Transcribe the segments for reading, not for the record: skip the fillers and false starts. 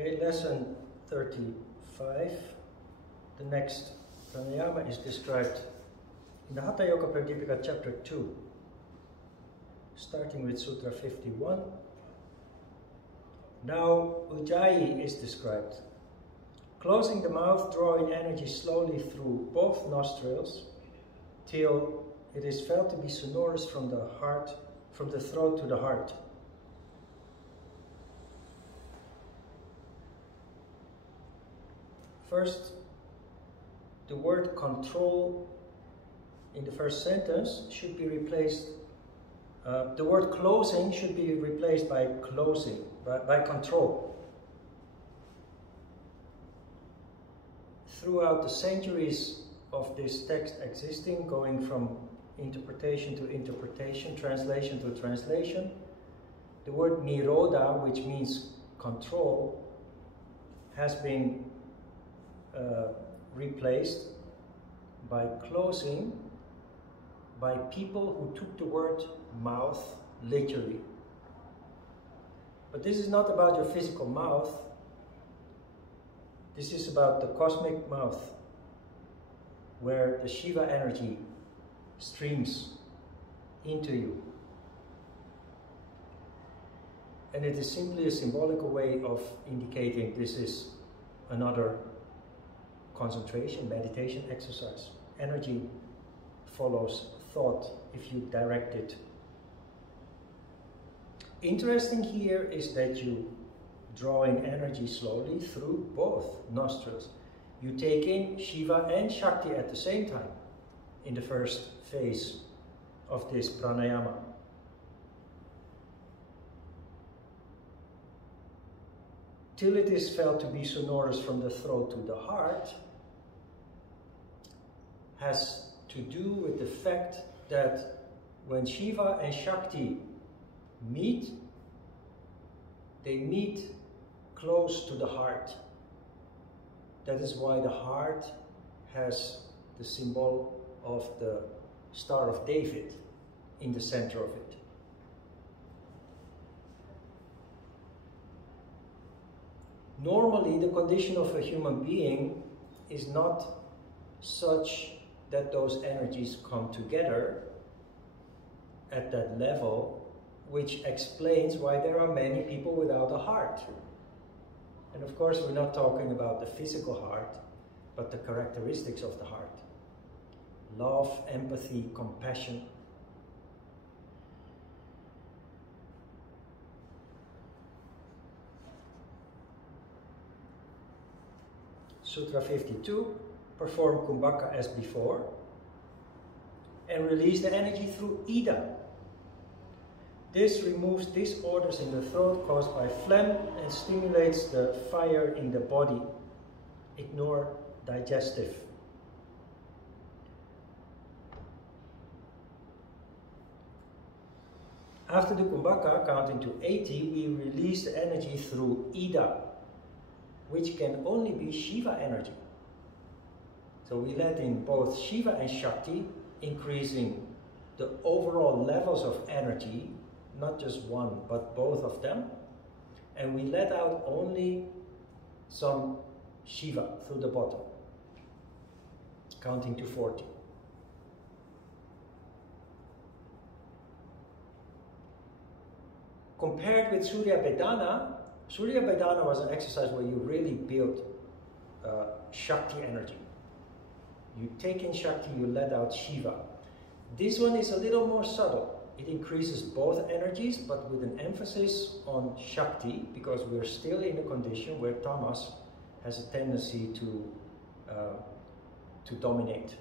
Okay, lesson 35. The next pranayama is described in the Hatha Yoga Pradipika chapter 2, starting with Sutra 51. Now Ujjayi is described. Closing the mouth, drawing energy slowly through both nostrils till it is felt to be sonorous from the heart, from the throat to the heart. First, the word control in the first sentence should be replaced, the word closing should be replaced by closing, by control. Throughout the centuries of this text existing, going from interpretation to interpretation, translation to translation, the word nirodha, which means control, has been replaced by closing by people who took the word mouth literally. But this is not about your physical mouth. This is about the cosmic mouth, where the Shiva energy streams into you. And it is simply a symbolic way of indicating this is another concentration, meditation exercise. Energy follows thought if you direct it. Interesting here is that you draw in energy slowly through both nostrils. You take in Shiva and Shakti at the same time in the first phase of this pranayama. Till it is felt to be sonorous from the throat to the heart has to do with the fact that when Shiva and Shakti meet, they meet close to the heart. That is why the heart has the symbol of the Star of David in the center of it. Normally, the condition of a human being is not such that those energies come together at that level, which explains why there are many people without a heart. And of course, we're not talking about the physical heart, but the characteristics of the heart. Love, empathy, compassion. Sutra 52, perform kumbhaka as before, and release the energy through Ida. This removes disorders in the throat caused by phlegm and stimulates the fire in the body. Ignore digestive. After the kumbhaka, counting to 80, we release the energy through Ida, which can only be Shiva energy. So we let in both Shiva and Shakti, increasing the overall levels of energy, not just one, but both of them. And we let out only some Shiva through the bottom, counting to 40. Compared with Surya Bedana was an exercise where you really build Shakti energy. You take in Shakti, you let out Shiva. This one is a little more subtle. It increases both energies, but with an emphasis on Shakti, because we're still in a condition where Tamas has a tendency to dominate.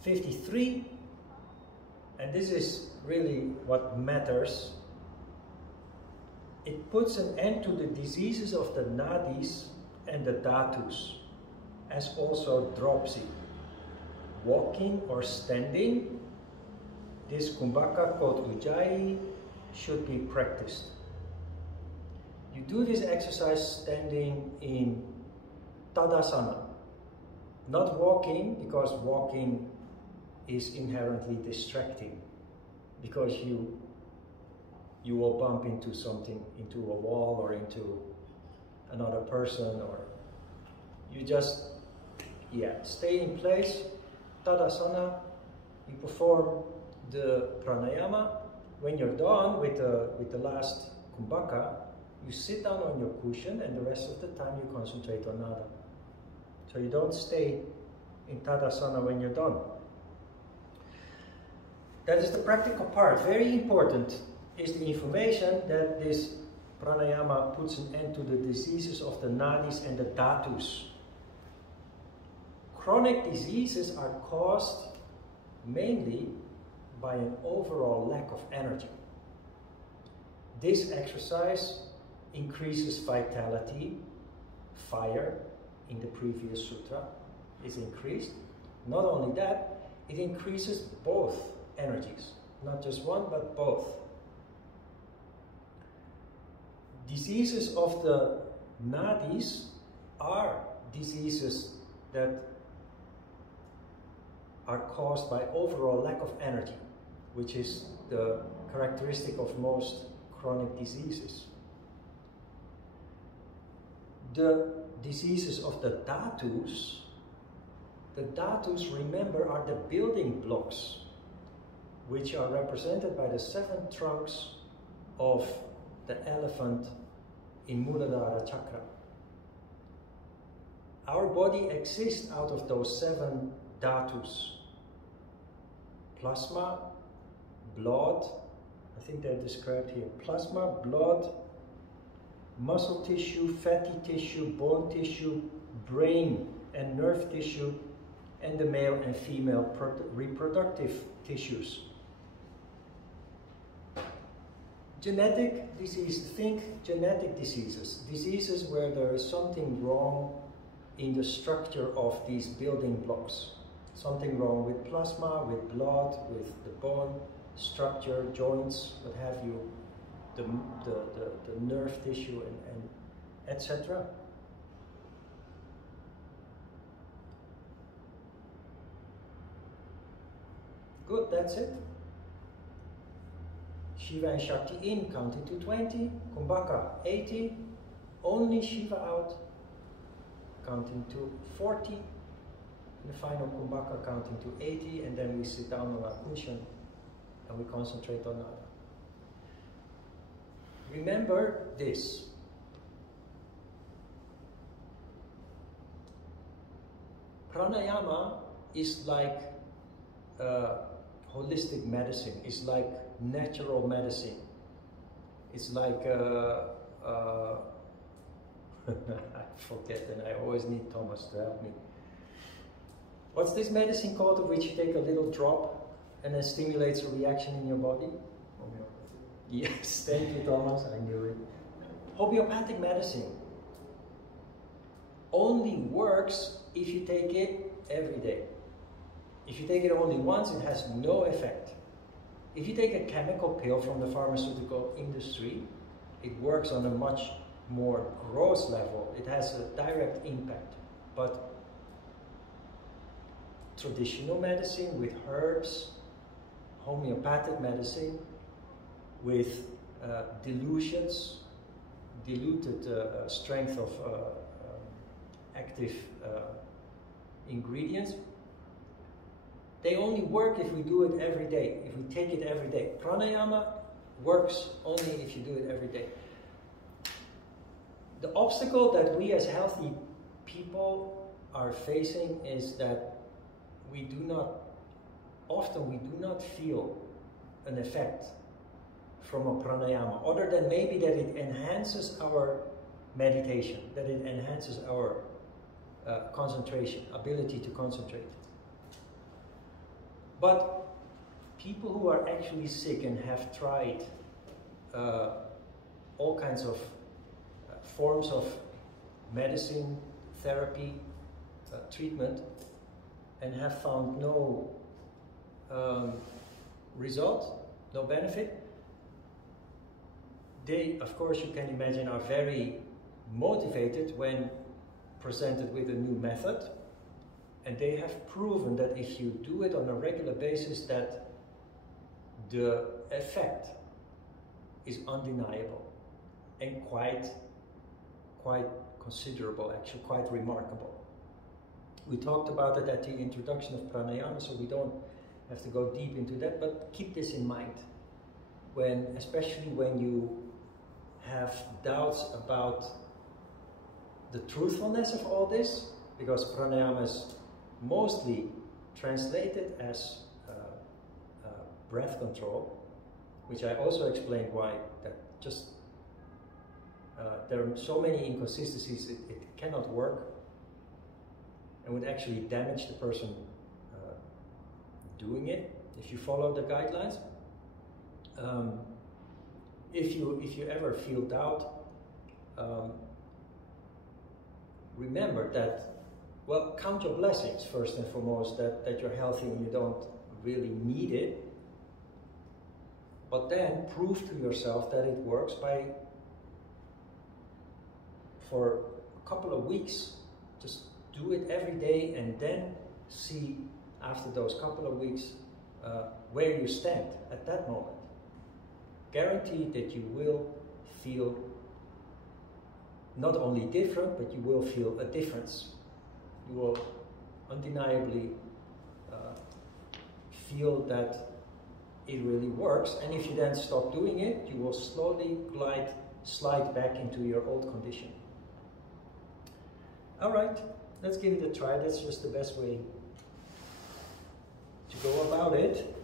'53, and this is really what matters. It puts an end to the diseases of the nadis and the dhatus, as also dropsy. Walking or standing, this kumbhaka called Ujjayi should be practiced. You do this exercise standing in Tadasana, not walking, because walking is inherently distracting, because you you will bump into something, into a wall or into another person, or you just, stay in place, Tadasana, you perform the pranayama. When you're done with the last kumbhaka, you sit down on your cushion and the rest of the time you concentrate on nada. So you don't stay in Tadasana when you're done. That is the practical part. Very important is the information that this pranayama puts an end to the diseases of the nadis and the dhatus. Chronic diseases are caused mainly by an overall lack of energy. This exercise increases vitality, fire in the previous sutra is increased. Not only that, it increases both energies, not just one but both. Diseases of the nadis are diseases that are caused by overall lack of energy, which is the characteristic of most chronic diseases. The diseases of the dhatus, remember, are the building blocks, which are represented by the 7 trunks of the elephant in Muladhara chakra. Our body exists out of those 7 dhatus. Plasma, blood, I think they're described here. Plasma, blood, muscle tissue, fatty tissue, bone tissue, brain and nerve tissue, and the male and female reproductive tissues. Genetic disease, think genetic diseases. Diseases where there is something wrong in the structure of these building blocks. Something wrong with plasma, with blood, with the bone structure, joints, what have you, the nerve tissue, and etc. Good, that's it. Shiva and Shakti in, counting to 20, Kumbhaka 80, only Shiva out, counting to 40, and the final Kumbhaka counting to 80, and then we sit down on our cushion and we concentrate on nada. Remember this. Pranayama is like holistic medicine, it's like natural medicine. It's like I forget, and I always need Thomas to help me. What's this medicine called, of which you take a little drop and then stimulates a reaction in your body? Homeopathy. Yes, thank you, Thomas, I knew it. Homeopathic medicine only works if you take it every day. If you take it only once, it has no effect. If you take a chemical pill from the pharmaceutical industry, it works on a much more gross level. It has a direct impact. But traditional medicine with herbs, homeopathic medicine with diluted strength of active ingredients, they only work if we do it every day, if we take it every day. Pranayama works only if you do it every day. The obstacle that we as healthy people are facing is that often we do not feel an effect from a pranayama, other than maybe that it enhances our meditation, that it enhances our concentration, ability to concentrate. But people who are actually sick and have tried all kinds of forms of medicine, therapy, treatment, and have found no result, no benefit, they, of course, you can imagine, are very motivated when presented with a new method. And they have proven that if you do it on a regular basis, that the effect is undeniable and quite considerable, actually quite remarkable. We talked about it at the introduction of pranayama, so we don't have to go deep into that, but keep this in mind. Especially when you have doubts about the truthfulness of all this, because pranayama is mostly translated as breath control, which I also explained why that just there are so many inconsistencies, it cannot work and would actually damage the person doing it if you follow the guidelines. If you ever feel doubt, remember that, well, count your blessings first and foremost, that you're healthy and you don't really need it. But then prove to yourself that it works for a couple of weeks. Just do it every day and then see after those couple of weeks where you stand at that moment. Guarantee that you will feel not only different, but you will feel a difference. You will undeniably feel that it really works, and if you then stop doing it, you will slowly slide back into your old condition. Alright, let's give it a try. That's just the best way to go about it.